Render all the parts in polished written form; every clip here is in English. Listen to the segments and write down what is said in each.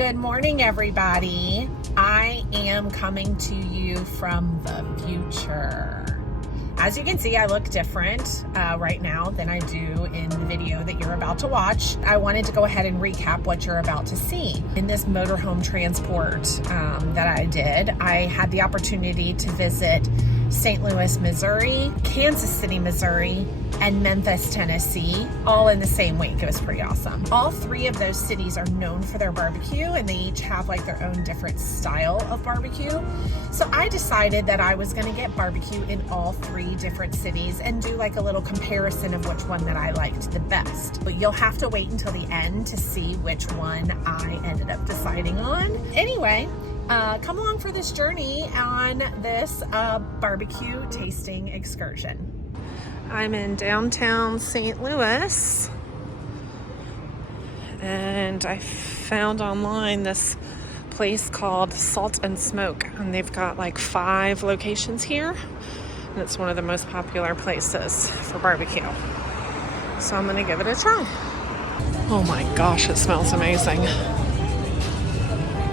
Good morning, everybody. I am coming to you from the future. As you can see, I look different right now than I do in the video that you're about to watch. I wanted to go ahead and recap what you're about to see. In this motorhome transport that I did, I had the opportunity to visit St. Louis, Missouri, Kansas City, Missouri, and Memphis, Tennessee, all in the same week. It was pretty awesome. All three of those cities are known for their barbecue, and they each have like their own different style of barbecue. So I decided that I was gonna get barbecue in all three different cities and do like a little comparison of which one that I liked the best. But you'll have to wait until the end to see which one I ended up deciding on. Anyway, come along for this journey on this barbecue tasting excursion. I'm in downtown St. Louis, and I found online this place called Salt and Smoke, and they've got like 5 locations here, and it's one of the most popular places for barbecue. So I'm gonna give it a try. Oh my gosh, it smells amazing.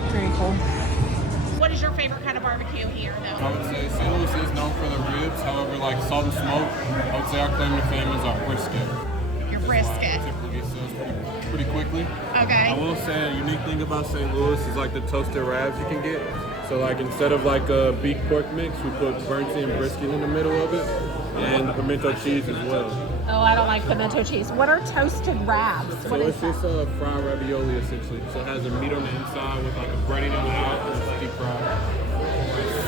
Very cool. What is your favorite kind of barbecue here, though? I would say St. Louis is known for the ribs. However, like Salt and Smoke, I would say our claim to fame is our brisket. Your brisket. Typically sells pretty quickly. Okay. I will say a unique thing about St. Louis is like the toasted wraps you can get. So like instead of like a beef pork mix, we put burnt and brisket in the middle of it, and pimento cheese as well. Oh, I don't like pimento cheese. What are toasted wraps? So What is it's just a fried ravioli essentially. So it has a meat on the inside with like a breading on the out, and it's deep fried.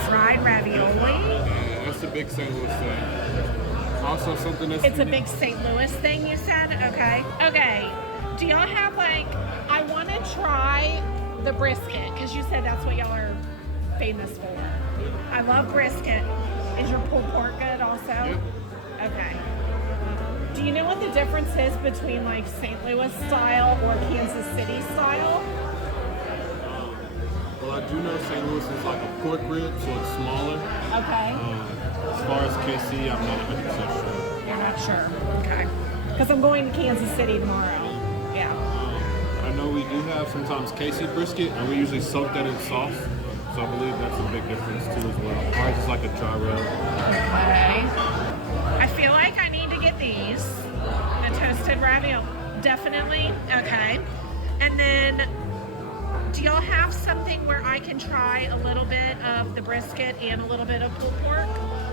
Fried ravioli? Yeah, that's a big St. Louis thing. Also something that's It's unique. a big St. Louis thing, you said? Okay. Okay. Do y'all have like, I want to try the brisket, because you said that's what y'all are famous for. I love brisket. Is your pulled pork good also? Yep. Okay. Do you know what the difference is between like St. Louis style or Kansas City style? Well, I do know St. Louis is like a pork rib, so it's smaller. Okay. As far as KC, I'm not 100% sure. You're not sure. Okay. Because I'm going to Kansas City tomorrow. Yeah. I know we do have sometimes KC brisket, and we usually soak that in sauce. So I believe that's a big difference too as well. Ours is like a dry rub. Okay. I feel like I need to get these. The toasted ravioli. Definitely. Okay. And then, do y'all have something where I can try a little bit of the brisket and a little bit of pulled pork?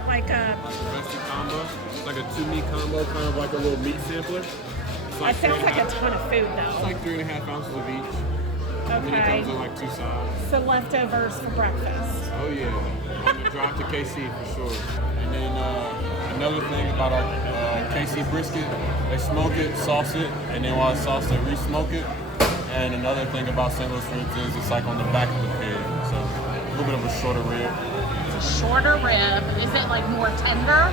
Like a Brisket combo. It's like a 2-meat combo, kind of like a little meat sampler. It's that sounds like a ton of food It's though. like 3.5 ounces of each. And then it Okay. comes in like 2 sides. So leftovers for breakfast. Oh yeah, on the drive to KC for sure. And then another thing about our KC brisket, they smoke it, sauce it, and then while it's sauced, they re-smoke it. And another thing about St. Louis ribs is it's like on the back of the pig, so a little bit of a shorter rib. It's a shorter rib. Is it like more tender?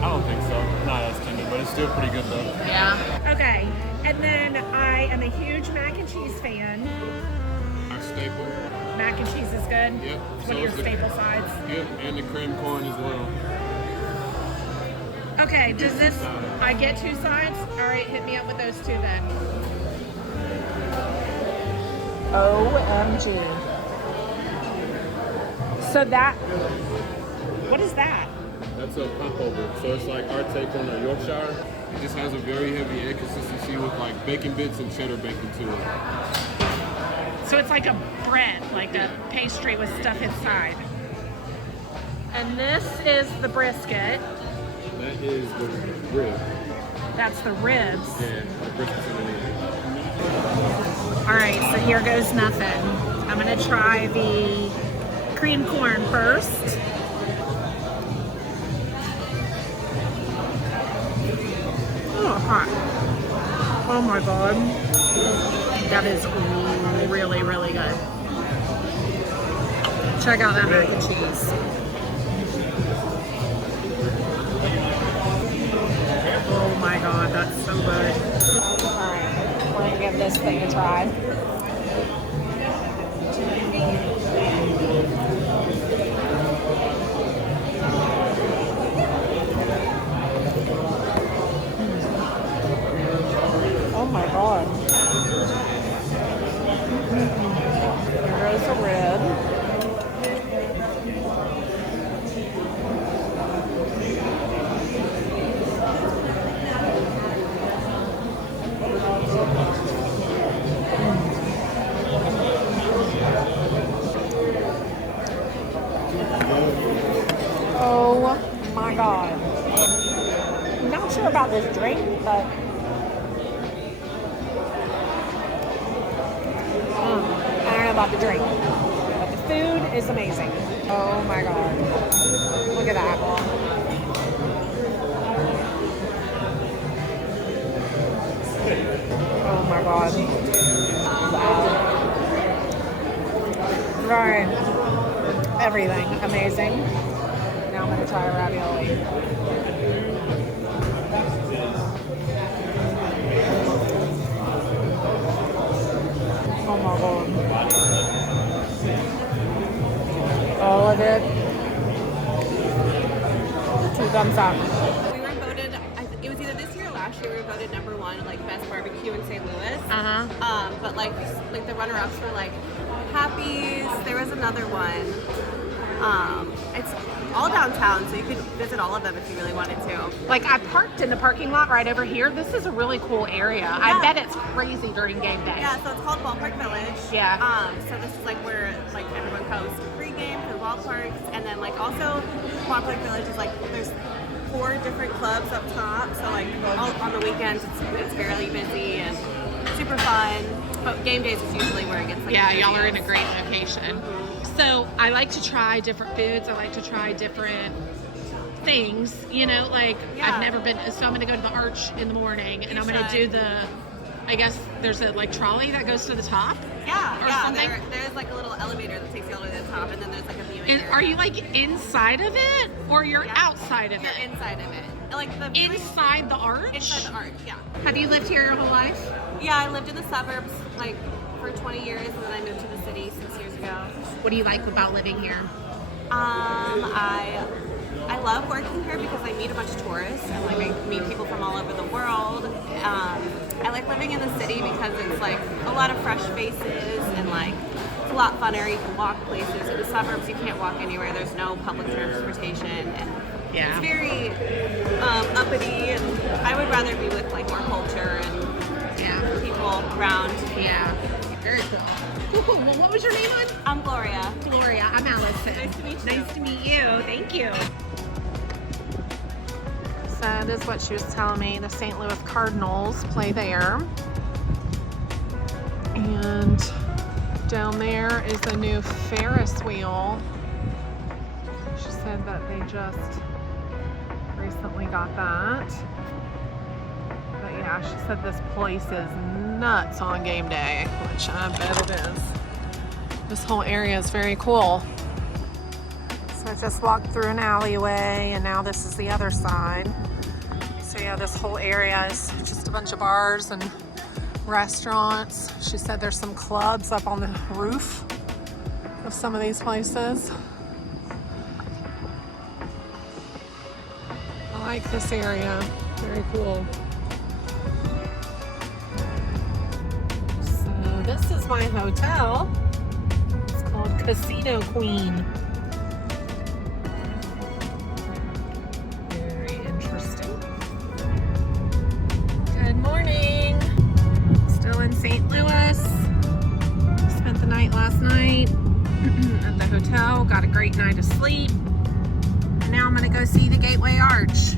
I don't think so, not as tender, but it's still pretty good though. Yeah. Okay. And then I am a huge mac and cheese fan. Our staple. Mac and cheese is good. Yep. It's So one of your is the- staple sides. Yep, and the cream corn as well. Okay, does this, I get 2 sides? All right, hit me up with those 2 then. OMG. So that, what is that? That's a popover, so it's like our take on a Yorkshire. It just has a very heavy egg consistency with like bacon bits and cheddar bacon to it. So it's like a bread, like a pastry with stuff inside. And this is the brisket. That is the rib. That's the ribs. Yeah, the brisket's underneath. All right, so here goes nothing. I'm gonna try the cream corn first. Oh, hot. Oh my God. That is really, really good. Check out that mac and cheese. Oh my God, that's so good. All right, we're gonna give this thing a try. Oh my God. this drink, but I don't know about the drink. But the food is amazing. Oh my God. Look at that. Oh my God. Wow. Right. Everything amazing. Now I'm going to try a ravioli. Oh my God. All of it. 2 thumbs up. We were voted, it was either this year or last year, we were voted #1, like, best barbecue in St. Louis. But like the runner-ups were like Happy's, there was another one. It's all downtown, so you could visit all of them if you really wanted to. Like, I parked in the parking lot right over here. This is a really cool area. Yeah. I bet it's crazy during game day. Yeah, so it's called Ballpark Village. Yeah. So this is like where like everyone goes pregame for the ballparks, and then like also Ballpark Village is like there's 4 different clubs up top. So like on the weekends it's fairly busy and super fun. But game days is usually where it gets like y'all are in a great location. So I like to try different foods. I like to try different things, you know, like I've never been, so I'm going to go to the Arch in the morning and I'm going to do the, I guess there's a like trolley that goes to the top. Something. There's like a little elevator that takes you all the way to the top, and then there's like a viewing area. Are you like inside of it or you're outside of it? You're inside of it. Like the inside the Arch? Inside the Arch, yeah. Have you lived here your whole life? Yeah, I lived in the suburbs like for 20 years, and then I moved to the city 6 years ago. What do you like about living here? I love working here because I meet a bunch of tourists and like I meet people from all over the world. I like living in the city because it's like a lot of fresh faces and like it's a lot funner. You can walk places. In the suburbs, you can't walk anywhere. There's no public transportation, and it's very uppity. And I would rather be with like more culture and people around. Yeah, very cool. Cool. Well, what was your name on? I'm Gloria. Gloria. I'm Allison. Nice to meet you. Nice to meet you. Thank you. So this is what she was telling me. The St. Louis Cardinals play there. And down there is a new Ferris wheel. She said that they just recently got that. But yeah, she said this place is nuts on game day, which I bet it is. This whole area is very cool. So I just walked through an alleyway and now this is the other side. So yeah, this whole area is just a bunch of bars and restaurants. She said there's some clubs up on the roof of some of these places. I like this area, very cool. So this is my hotel. It's called Casino Queen. Very interesting. Good morning. Still in St. Louis. Spent the night last night at the hotel. Got a great night of sleep. And now I'm gonna go see the Gateway Arch.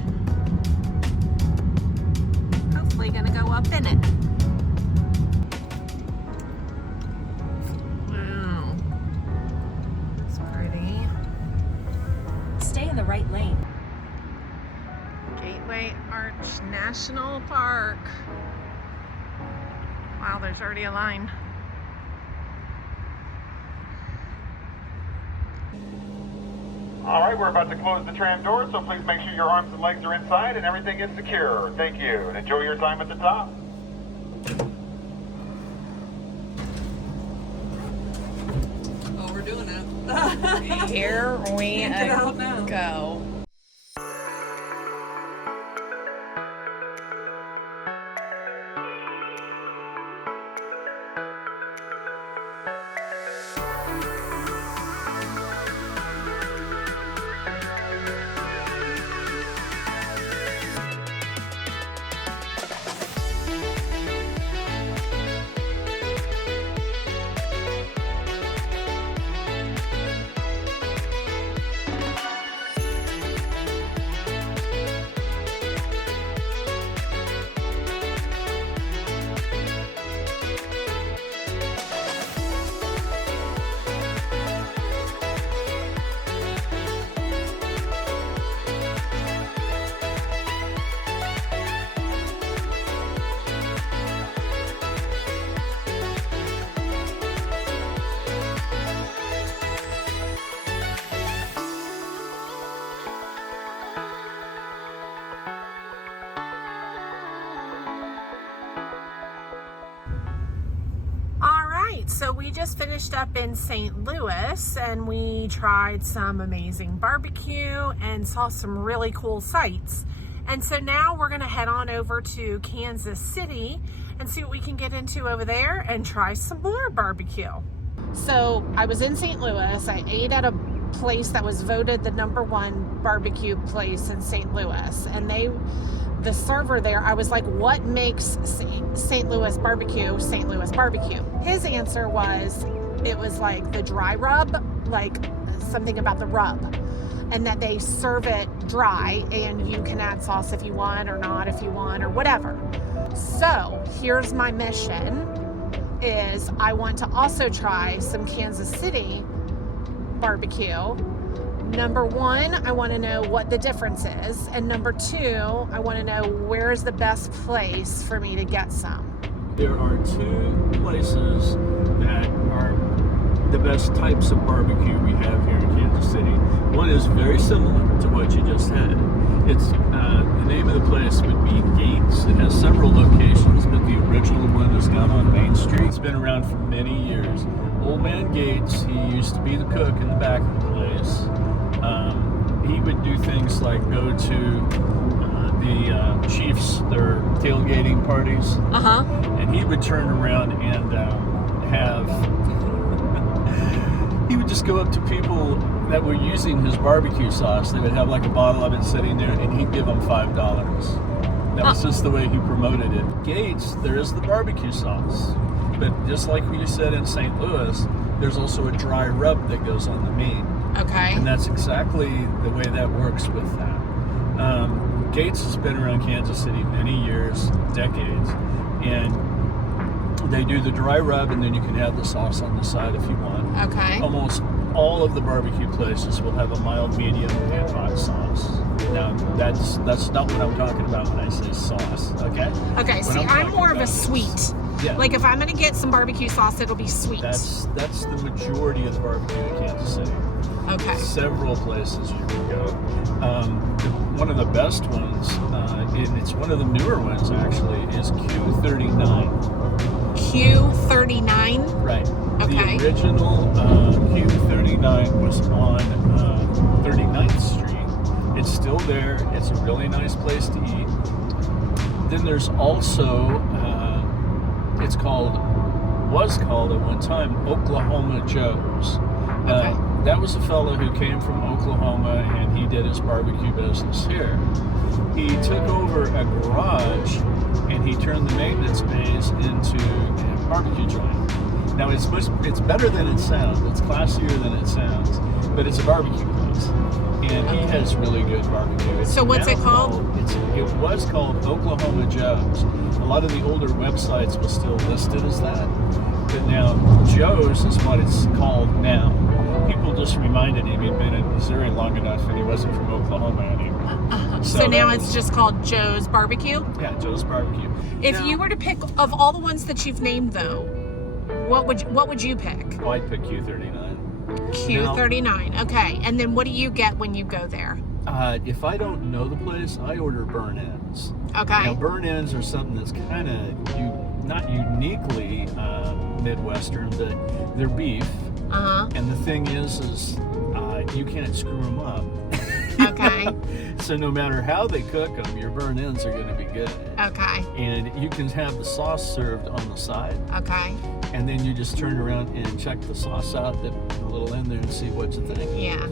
Hopefully gonna go up in it. Wow. It's pretty. Stay in the right lane. Gateway Arch National Park. Wow, there's already a line. All right, we're about to close the tram door, so please make sure your arms and legs are inside and everything is secure. Thank you, and enjoy your time at the top. Oh, we're doing it. Here we Get out now. go. right, so we just finished up in St. Louis and we tried some amazing barbecue and saw some really cool sights. And so now we're gonna head on over to Kansas City and see what we can get into over there and try some more barbecue. So I was in St. Louis. I ate at a place that was voted the #1 barbecue place in St. Louis. And the server there, I was like, what makes St. Louis barbecue St. Louis barbecue? His answer was, it was like the dry rub, like something about the rub. And that they serve it dry and you can add sauce if you want or not if you want or whatever. So here's my mission is I want to also try some Kansas City barbecue. #1, I want to know what the difference is. And #2, I want to know where is the best place for me to get some. There are 2 places that are the best types of barbecue we have here in Kansas City. One is very similar to what you just had. It's the name of the place would be Gates. It has several locations, but the original one is down on Main Street. It's been around for many years. Old Man Gates, he used to be the cook in the back of the place. He would do things like go to the Chiefs, their tailgating parties, and he would turn around and he would just go up to people that were using his barbecue sauce. They would have like a bottle of it sitting there, and he'd give them $5. That was just the way he promoted it. Gates, there is the barbecue sauce, but just like we said in St. Louis, there's also a dry rub that goes on the meat. Okay. And that's exactly the way that works with that. Gates has been around Kansas City many years, decades, and they do the dry rub, and then you can add the sauce on the side if you want. Okay. Almost all of the barbecue places will have a mild, medium, and hot sauce. Now, that's not what I'm talking about when I say sauce, okay? Okay, see, I'm more of a sweet. Yeah. Like if I'm gonna get some barbecue sauce, it'll be sweet. That's the majority of the barbecue in Kansas City. Okay. Several places you can go. One of the best ones, and it's one of the newer ones actually, is Q39. Q39? Right. Okay. The original Q39 was on 39th Street. It's still there. It's a really nice place to eat. Then there's also, was called at one time Oklahoma Joe's. Okay. That was a fellow who came from Oklahoma, and he did his barbecue business here. He took over a garage and he turned the maintenance bays into a barbecue joint. Now it's better than it sounds. It's classier than it sounds, but it's a barbecue place, and he has really good barbecue. So what's it called? It was called Oklahoma Joe's. A lot of the older websites was still listed as that, but now Joe's is what it's called now. People just reminded him he'd been in Missouri long enough and he wasn't from Oklahoma anymore. So now it's just called Joe's Barbecue? Yeah, Joe's Barbecue. If you were to pick, of all the ones that you've named though, what would you pick? Oh, I'd pick Q39. Q39, okay. And then what do you get when you go there? If I don't know the place, I order burn ends. Okay. Now, burn ends are something that's kind of not uniquely Midwestern, but they're beef. And the thing is you can't screw them up. Okay. So no matter how they cook them, your burn ends are going to be good. Okay. And you can have the sauce served on the side. Okay. And then you just turn around and check the sauce out, dip a little in there, and see what you think. Yeah.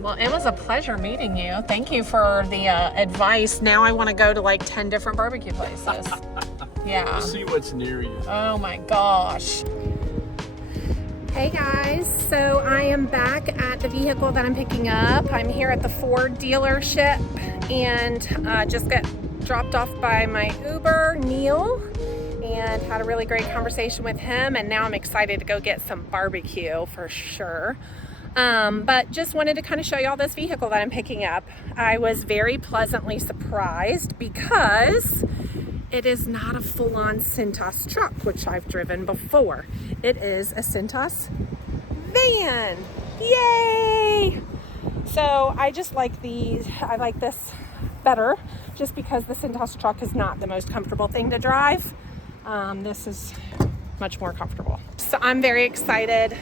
Well, it was a pleasure meeting you. Thank you for the advice. Now I want to go to like 10 different barbecue places. Yeah. We'll see what's near you. Oh my gosh. Hey guys, so I am back at the vehicle that I'm picking up. I'm here at the Ford dealership and just got dropped off by my Uber, Neil, and had a really great conversation with him, and now I'm excited to go get some barbecue for sure. But just wanted to kind of show y'all this vehicle that I'm picking up. I was very pleasantly surprised because it is not a full-on Cintas truck, which I've driven before. It is a Cintas van. Yay! So I just like these. I like this better just because the Cintas truck is not the most comfortable thing to drive. This is much more comfortable. So I'm very excited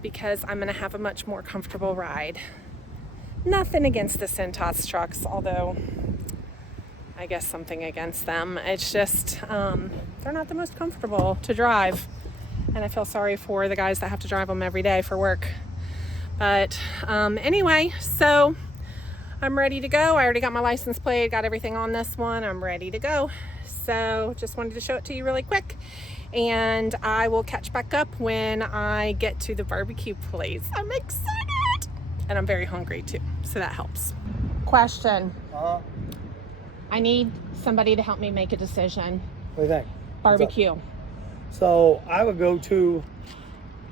because I'm gonna have a much more comfortable ride. Nothing against the Cintas trucks, although I guess something against them. It's just, they're not the most comfortable to drive. And I feel sorry for the guys that have to drive them every day for work. But anyway, so I'm ready to go. I already got my license plate, got everything on this one. I'm ready to go. So just wanted to show it to you really quick. And I will catch back up when I get to the barbecue place. I'm excited. And I'm very hungry too, so that helps. Question. I need somebody to help me make a decision. What do you think? Barbecue. So I would go to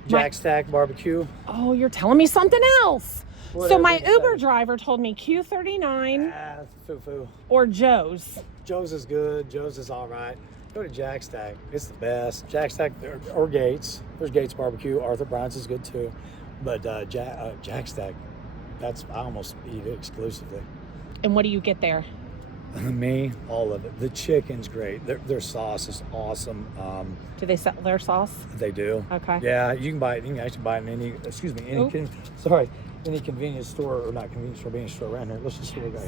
Jack Stack Barbecue. Oh, you're telling me something else. So Whatever my you Uber say. driver told me Q39 Foo-foo. or Joe's. Joe's is good. Joe's is all right. Go to Jack Stack. It's the best. Jack Stack or Gates. There's Gates Barbecue. Arthur Brown's is good too. But Jack Stack, I almost eat it exclusively. And what do you get there? Me, all of it. The chicken's great. Their sauce is awesome. Do they sell their sauce? They do. Okay. Yeah, you can buy it. You can actually buy it in any convenience store, or not convenience store, convenience store around here. Let's just see what we got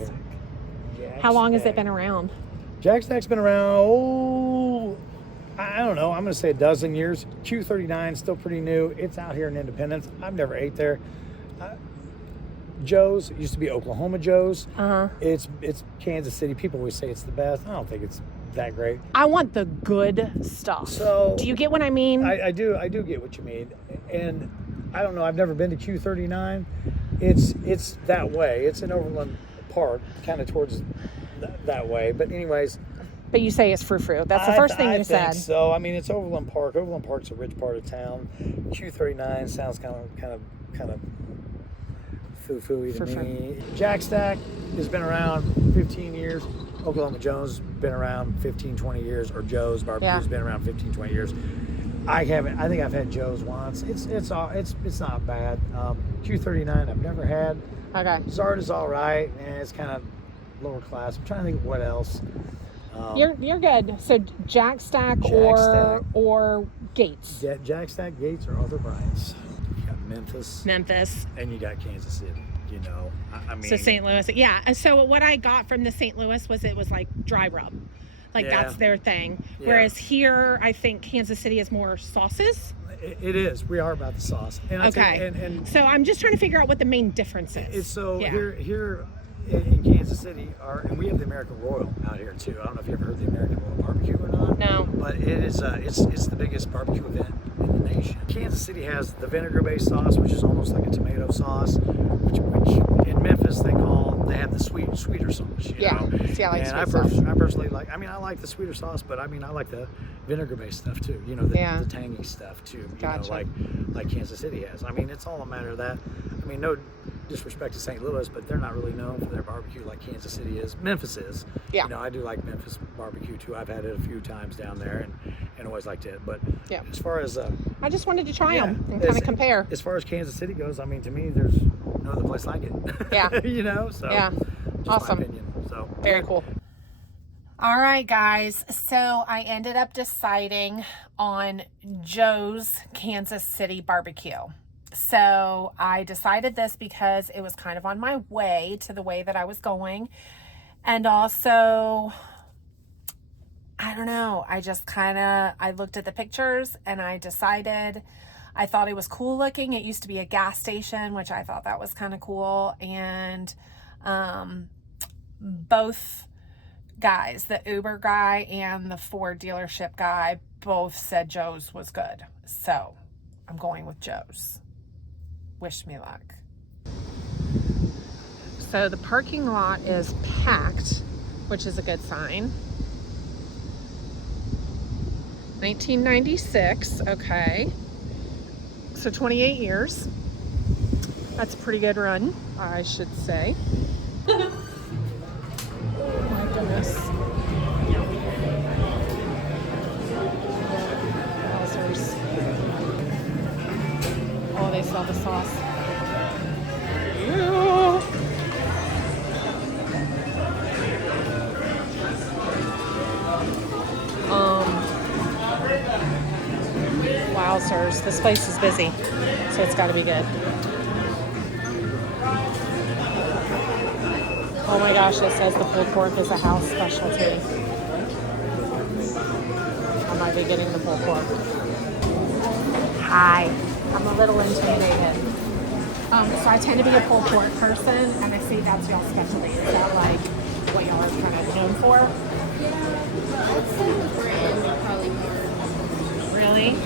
here. How long has it been around? Jack Stack's been around, I don't know. I'm going to say a dozen years. Q39 still pretty new. It's out here in Independence. I've never ate there. Joe's, it used to be Oklahoma Joe's. It's Kansas City. People always say it's the best. I don't think it's that great. I want the good stuff. So do you get what I mean? I do get what you mean. And I don't know, I've never been to Q39. It's that way. It's in Overland Park, kind of towards that way. But anyways. But you say it's frou-frou. That's the first thing you said. So I mean, it's Overland Park. Overland Park's a rich part of town. Q39 sounds kind of foo-foo-y to me. Jack Stack has been around 15 years. Oklahoma Joe's been around 15, 20 years, or Joe's Barbecue's been around 15, 20 years. I think I've had Joe's once. It's not bad. Q39 I've never had. Okay. Zarda's all right, and it's kind of lower class. I'm trying to think of what else. You're good. So Jack Stack or Gates. Yeah, Jack Stack, Gates, or Arthur Bryant's. You got Memphis, and you got Kansas City. You know, I mean. So St. Louis, yeah. And so what I got from the St. Louis was it was like dry rub, like that's their thing. Yeah. Whereas here, I think Kansas City is more sauces. It is. We are about the sauce. And okay. And so I'm just trying to figure out what the main difference is. Here in Kansas City, and we have the American Royal out here too. I don't know if you ever heard the American Royal Barbecue or not. No. But it is. It's the biggest barbecue event in the nation. Kansas City has the vinegar-based sauce, which is almost like a tomato sauce, which in Memphis they have the sweeter sauce. You know? See, I like and sweet sauce. I personally like. I mean, I like the sweeter sauce, but I mean, I like the vinegar-based stuff too. You know, the tangy stuff too. You Gotcha. know, like Kansas City has. I mean, it's all a matter of that. I mean, no disrespect to St. Louis, but they're not really known for their barbecue like Kansas City is. Memphis is. Yeah. You know, I do like Memphis barbecue too. I've had it a few times down there and always liked it. But as far as I just wanted to try them and kind of compare. As far as Kansas City goes, I mean, to me, there's no other place like it. Yeah. You know, so just awesome. my opinion. So very cool. All right, guys. So I ended up deciding on Joe's Kansas City Barbecue. So I decided this because it was kind of on my way to the way that I was going. And also, I don't know, I looked at the pictures and I decided I thought it was cool looking. It used to be a gas station, which I thought that was kind of cool. And both guys, the Uber guy and the Ford dealership guy, both said Joe's was good. So I'm going with Joe's. Wish me luck. So the parking lot is packed, which is a good sign. 1996, okay. So 28 years. That's a pretty good run, I should say. Oh my goodness. Wowzers. Oh, they sell the sauce. Ew. seltzers. This place is busy, so it's got to be good. Oh my gosh, it says the pulled pork is a house specialty. I might be getting the pulled pork. Hi. I'm a little intimidated. So I tend to be a pulled pork person, and I see that's y'all's specialty. Is that like what y'all are kind of known for? Really?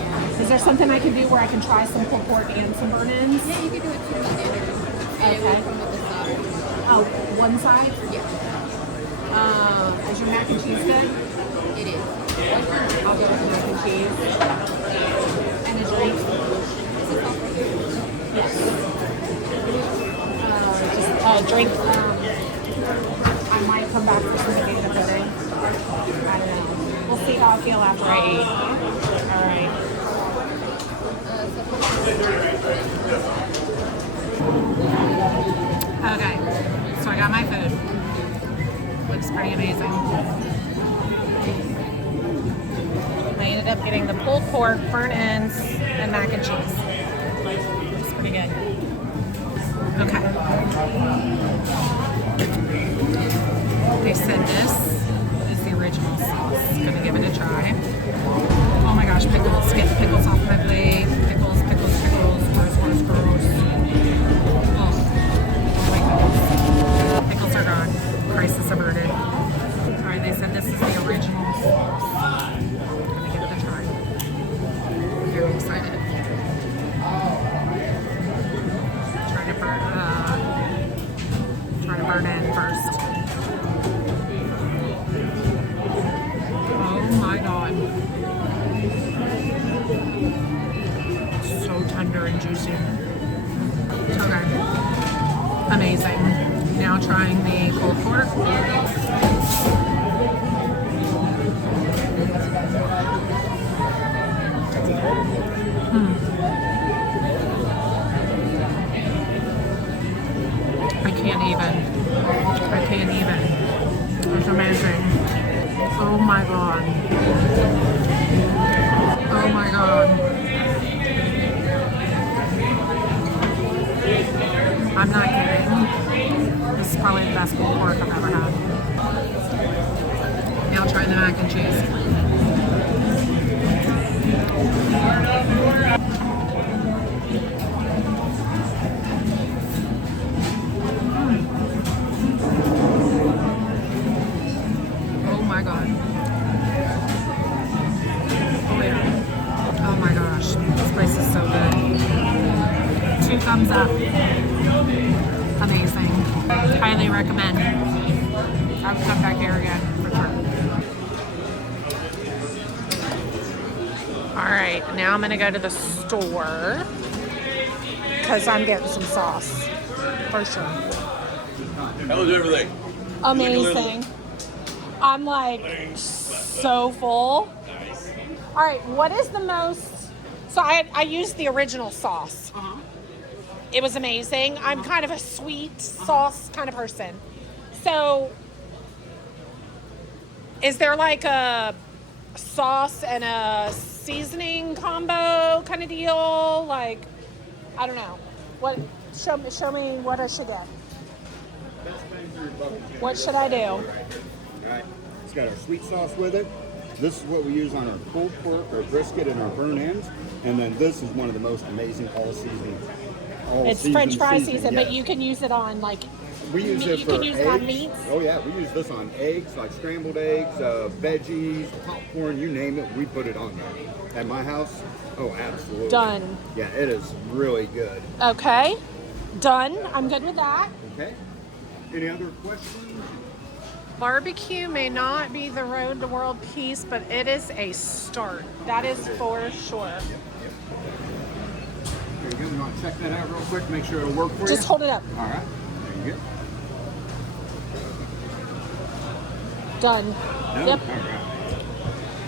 Is there something I can do where I can try some pulled pork and some burn-ins? Yeah, you can do it too with dinner. And it will come with the side. Oh, one side? Yeah, Is your mac and cheese good? it is. I'll go with mac and cheese. And a drink? Yes. Just a drink. I might come back for some potato pudding. I don't know. We'll see how I feel after I eat. All right. Okay, so I got my food. Looks pretty amazing. I ended up getting the pulled pork, burnt ends, and mac and cheese. Looks pretty good. Okay. They said this is the original sauce. Gonna give it a try. Oh my gosh, pickles. Get the pickles off my plate. Pickles, pickles, pickles. Gross, gross, gross. Oh my goodness. Pickles are gone. Crisis averted. Alright, they said this is the original sauce. Gonna give it a try. Very excited. Trying to burn in first. Oh my god. So tender and juicy. Okay. Amazing. Now trying the pulled pork. I can't even. It's amazing. Oh my god. Oh my god. I'm not kidding. This is probably the best pulled pork I've ever had. Now trying the mac and cheese. Oh my god. Oh yeah. Oh my gosh. This place is so good. 2 thumbs up. Amazing. Highly recommend. I would come back here again for sure. Alright, now I'm gonna go to the store because I'm getting some sauce. For sure. How was everything? Amazing. I'm like so full. All right, what is the most? So I used the original sauce. It was amazing. I'm kind of a sweet sauce kind of person. So is there like a sauce and a seasoning combo kind of deal? Like, I don't know. What? Show me what I should get. What should I do? All right, it's got our sweet sauce with it. This is what we use on our pulled pork, our brisket, and our burn ends. And then this is one of the most amazing all-season. It's French fry season, yes. but you can use it on like. We use it you for can use eggs. it on meats. Oh yeah, we use this on eggs, like scrambled eggs, veggies, popcorn, you name it. We put it on there. At my house, oh absolutely. Done. Yeah, it is really good. Okay, done. I'm good with that. Okay. Any other questions? Barbecue may not be the road to world peace, but it is a start. That is for sure. There you go. You want to check that out real quick? Make sure it'll work for you. Just hold it up. All right. There you go. Done. No? Yep. All right.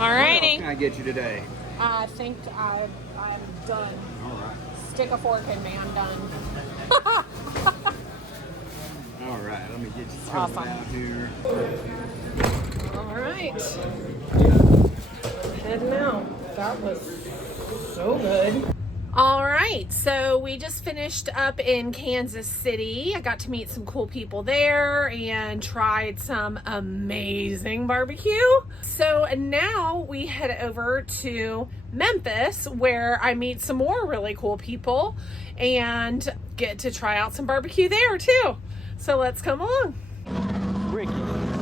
All What righty. else can I get you today? I think I'm done. All right. Stick a fork in me. I'm done. All right. Let me get you settled Awesome. out here. All right. Heading out. That was So good. All right, so we just finished up in Kansas City. I got to meet some cool people there and tried some amazing barbecue. So now we head over to Memphis, where I meet some more really cool people and get to try out some barbecue there too. So let's come along. Ricky.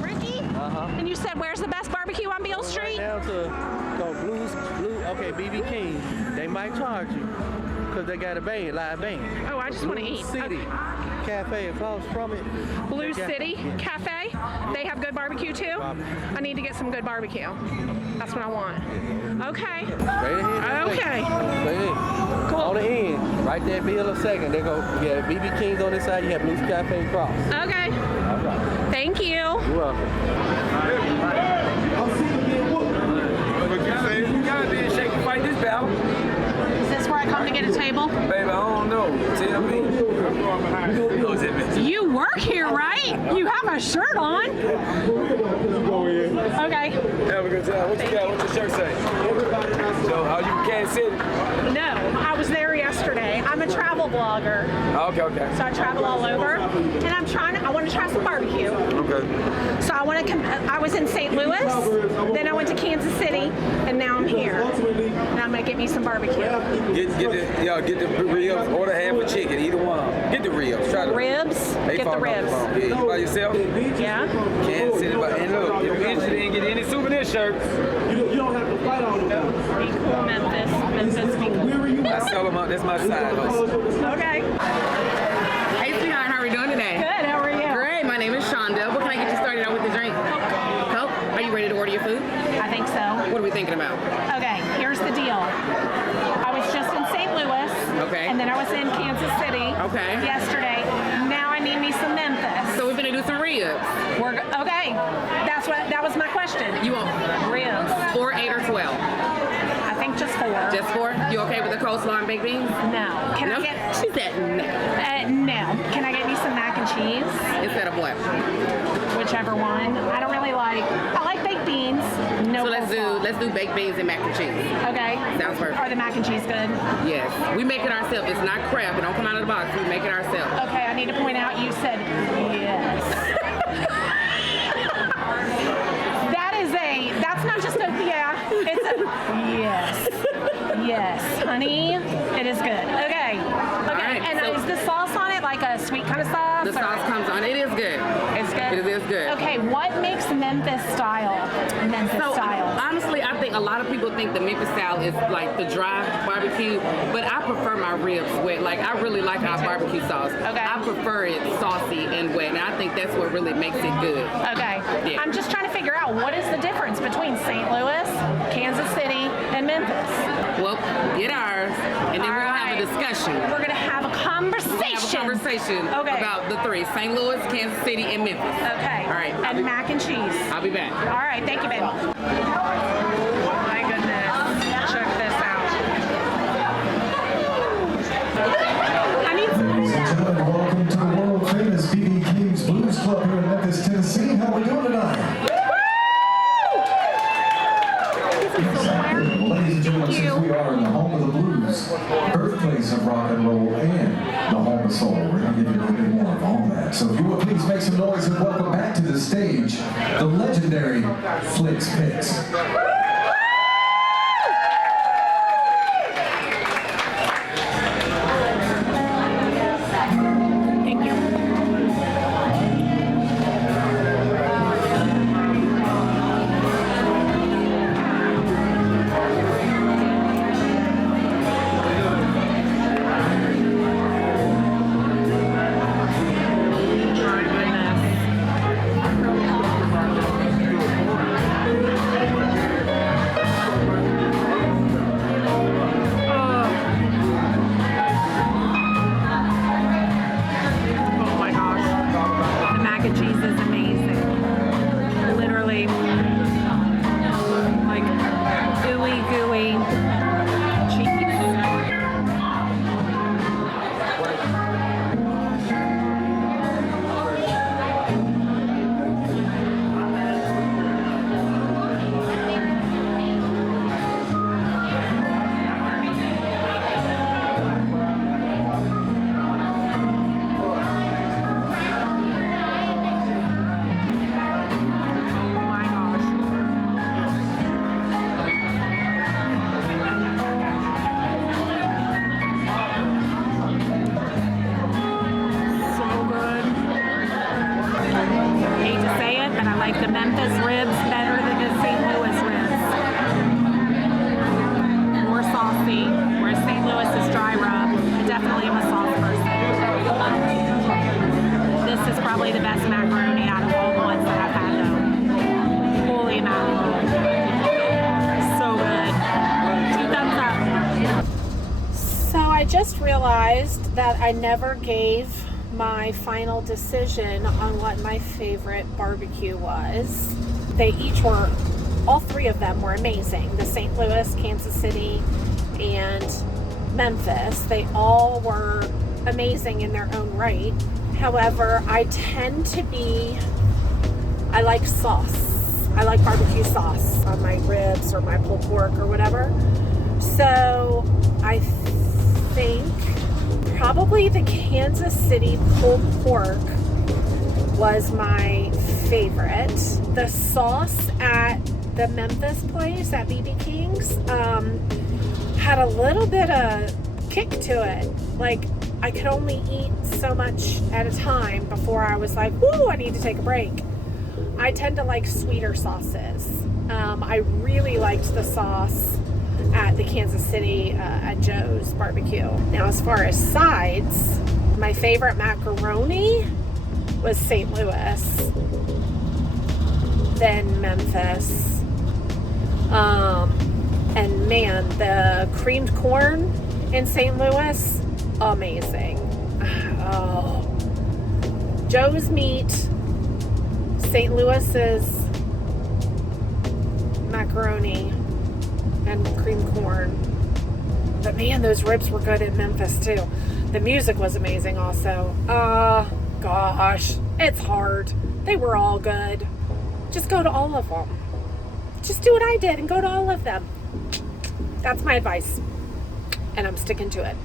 Ricky? And you said where's the best barbecue on Beale Street? Down to go okay, BBQ. They might charge you because they got a live band. Oh, I just want to eat. City Cafe across from it. Blue City Cafe. They have good barbecue too? I need to get some good barbecue. That's what I want. Okay. Right ahead. Okay. Right ahead. Cool. On the end, right there, Bill a second. They go, yeah, BB King's on this side, you have Blue Cafe across. Okay. All right. Thank you. You're welcome. You gotta be in shape to fight this battle. Is this where I come to get a table? Baby, I don't know. Tell me. You work here, right? You have a shirt on. Okay. Have a good time. What you got? What's your shirt say? So, are you in Kansas City? No, I was there yesterday. I'm a travel blogger. Okay. So I travel all over, and I want to try some barbecue. Okay. So I was in St. Louis, then I went to Kansas City, and now I'm here. And I'm gonna get me some barbecue. Get the ribs or the half of chicken, either one. Get the ribs. Try the Ribs? Get the ribs. Yeah, you by yourself? Yeah. Kansas City, and look, if you're interested in getting any souvenir shirts, You don't have to fight on them. Be cool, Memphis. Memphis, be cool. I sell them out. That's my side hustle. Okay. Hey, sweetheart, how are we doing today? Good, how are you? Great, my name is Shonda. What can I get you started out with the drink? Coke? Are you ready to order your food? I think so. What are we thinking about? Okay, here's the deal. I was just in St. Louis. Okay. And then I was in Kansas City. Okay. Yesterday. Now I need me some Memphis. So we're gonna do some ribs. Okay. That was my question. You want Ribs. 4, 8, or 12? I think just 4. Just 4? You okay with the coleslaw and baked beans? No. Can I get? She said no. No. Can I get me some mac and cheese? Instead of what? Whichever one. I don't really like. I like baked beans. No. So coleslaw. let's do baked beans and mac and cheese. Okay. Sounds perfect. Are the mac and cheese good? Yes. We make it ourselves. It's not crap. It don't come out of the box. We make it ourselves. Okay. I need to point out you said yes. That's not just a yeah. It's a yes. Yes, honey. It is good. Okay. Right, and so is the sauce on it like a sweet kind of sauce? The sauce comes on. It is good. It's good. It is good. Okay. What makes Memphis style? Honestly, I think a lot of people think the Memphis style is like the dry barbecue, but I prefer my ribs wet. Like I really like our barbecue sauce. Okay. I prefer it saucy and wet, and I think that's what really makes it good. Okay. Yeah. I'm just trying to figure out what is the difference between St. Louis, Kansas City, and Memphis. Well, get ours, and then we're gonna have a discussion. We're gonna have a conversation. Okay. About the 3: St. Louis, Kansas City, and Memphis. Okay. All right. And mac and cheese. I'll be back. All right. Thank you, babe. My goodness. Check this out. I need some. Ladies and gentlemen, welcome to the world famous BBQ's Blues Club here in Memphis, Tennessee. How are we doing tonight? Ladies and gentlemen, since we are in the home of the blues, birthplace of rock and roll, and the home of soul, we're going to give you a little bit more of all that. So if you would please make some noise and welcome back to the stage, the legendary Flicks Picks. Memphis ribs better than the St. Louis ribs. More saucy, whereas St. Louis is dry rub. I definitely am a sauce person. This is probably the best macaroni out of all the ones that I've had though. Holy mackerel. So good. 2 thumbs up. So I just realized that I never gave my final decision on what my favorite barbecue was. They each were, all three of them were amazing. The St. Louis, Kansas City, and Memphis. They all were amazing in their own right. However, I tend to be, I like sauce. I like barbecue sauce on my ribs or my pulled pork or whatever. So I think probably the Kansas City pulled pork was my favorite. The sauce at the Memphis place at BB King's had a little bit of kick to it. Like, I could only eat so much at a time before I was like, woo, I need to take a break. I tend to like sweeter sauces. I really liked the sauce at the Kansas City at Joe's Barbecue. Now, as far as sides, my favorite macaroni was St. Louis, then Memphis, and man, the creamed corn in St. Louis, amazing. Oh. Joe's meat, St. Louis's macaroni, and creamed corn. But man, those ribs were good in Memphis too. The music was amazing also. Gosh, it's hard. They were all good. Just go to all of them. Just do what I did and go to all of them. That's my advice. And I'm sticking to it.